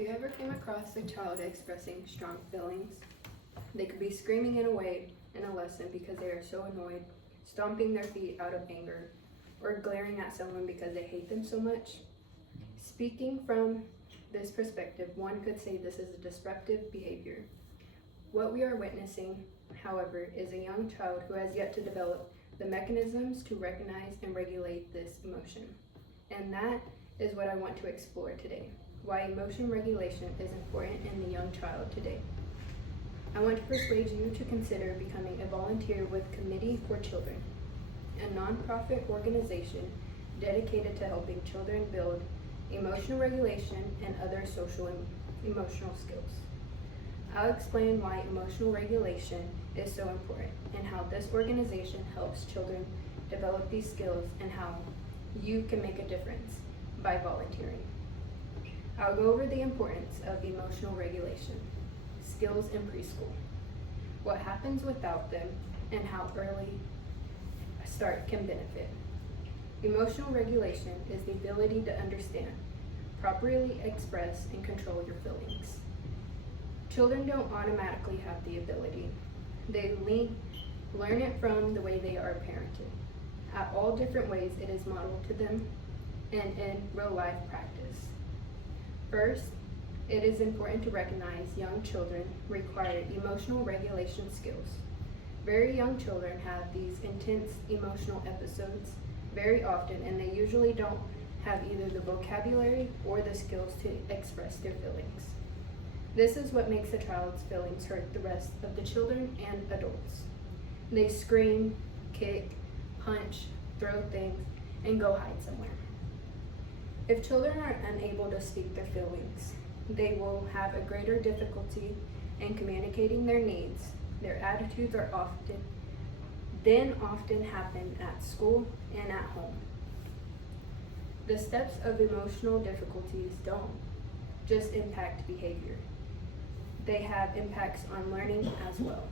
you ever came across a child expressing strong feelings? They could be screaming it away in a lesson because they are so annoyed, stomping their feet out of anger, or glaring at someone because they hate them so much. Speaking from this perspective, one could say this is a disruptive behavior. What we are witnessing, however, is a young child who has yet to develop the mechanisms to recognize and regulate this emotion. And that is what I want to explore today, why emotion regulation is important in the young child today. I want to persuade you to consider becoming a volunteer with Committee for Children, a nonprofit organization dedicated to helping children build emotional regulation and other social and emotional skills. I'll explain why emotional regulation is so important and how this organization helps children develop these skills and how you can make a difference by volunteering. I'll go over the importance of emotional regulation, skills in preschool, what happens without them, and how early a start can benefit. Emotional regulation is the ability to understand, properly express, and control your feelings. Children don't automatically have the ability. They learn it from the way they are parented. At all different ways it is modeled to them and in real life practice. First, it is important to recognize young children require emotional regulation skills. Very young children have these intense emotional episodes very often, and they usually don't have either the vocabulary or the skills to express their feelings. This is what makes a child's feelings hurt the rest of the children and adults. They scream, kick, punch, throw things, and go hide somewhere. If children are unable to speak their feelings, they will have a greater difficulty in communicating their needs. Their attitudes are often happen at school and at home. The steps of emotional difficulties don't just impact behavior. They have impacts on learning as well.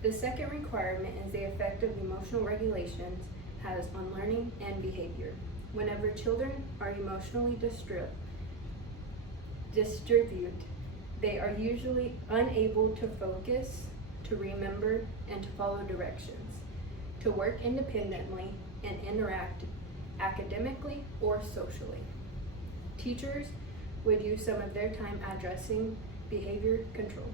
The second requirement is the effect of emotional regulations has on learning and behavior. Whenever children are emotionally disturbed, they are usually unable to focus, to remember, and to follow directions, to work independently and interact academically or socially. Teachers would use some of their time addressing behavior control.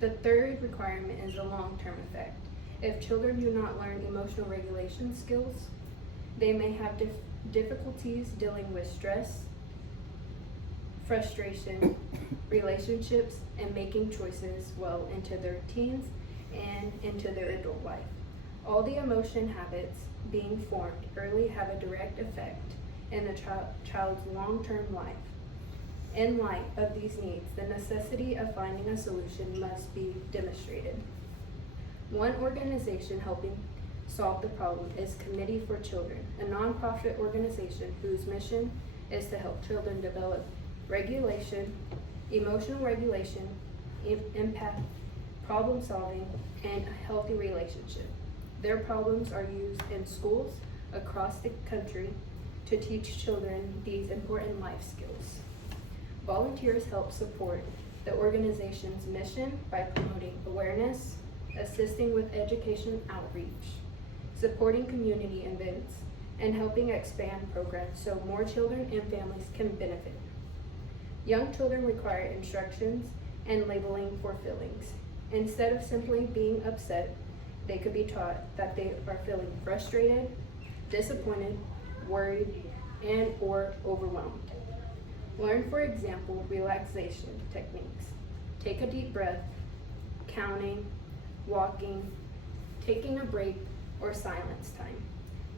The third requirement is the long-term effect. If children do not learn emotional regulation skills, they may have difficulties dealing with stress, frustration, relationships, and making choices well into their teens and into their adult life. All the emotion habits being formed early have a direct effect in the child's long-term life. In light of these needs, the necessity of finding a solution must be demonstrated. One organization helping solve the problem is Committee for Children, a nonprofit organization whose mission is to help children develop regulation, emotional regulation, impact, problem solving, and a healthy relationship. Their problems are used in schools across the country to teach children these important life skills. Volunteers help support the organization's mission by promoting awareness, assisting with education outreach, supporting community events, and helping expand programs so more children and families can benefit. Young children require instructions and labeling for feelings. Instead of simply being upset, they could be taught that they are feeling frustrated, disappointed, worried, and or overwhelmed. Learn, for example, relaxation techniques. Take a deep breath, counting, walking, taking a break, or silence time.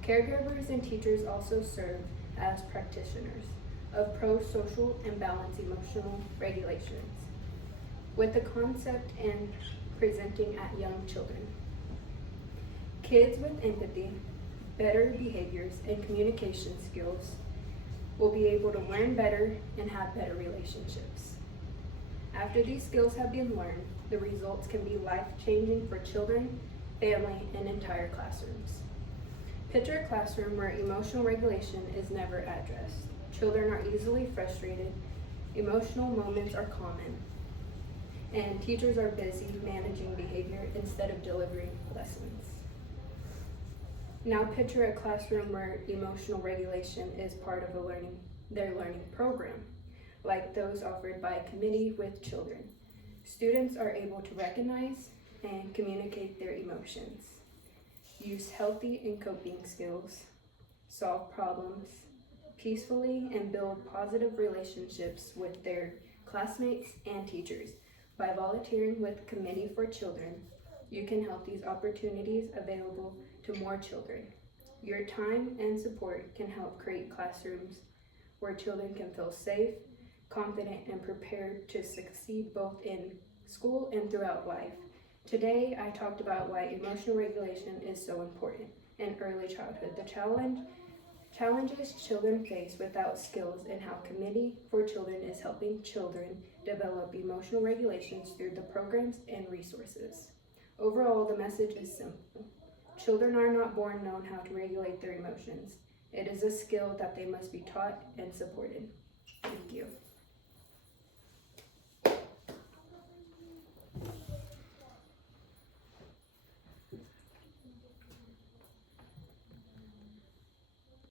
Caregivers and teachers also serve as practitioners of pro-social and balanced emotional regulations with the concept and presenting at young children. Kids with empathy, better behaviors, and communication skills will be able to learn better and have better relationships. After these skills have been learned, the results can be life-changing for children, family, and entire classrooms. Picture a classroom where emotional regulation is never addressed. Children are easily frustrated Emotional moments are common, and teachers are busy managing behavior instead of delivering lessons. Now picture a classroom where emotional regulation is part of their learning program, like those offered by a committee with children. Students are able to recognize and communicate their emotions, use healthy and coping skills, solve problems peacefully, and build positive relationships with their classmates and teachers. By volunteering with Committee for Children, you can help these opportunities available to more children. Your time and support can help create classrooms where children can feel safe, confident, and prepared to succeed both in school and throughout life. Today, I talked about why emotional regulation is so important in early childhood. The challenges children face without skills, and how Committee for Children is helping children develop emotional regulations through the programs and resources. Overall, the message is simple. Children are not born knowing how to regulate their emotions. It is a skill that they must be taught and supported. Thank you.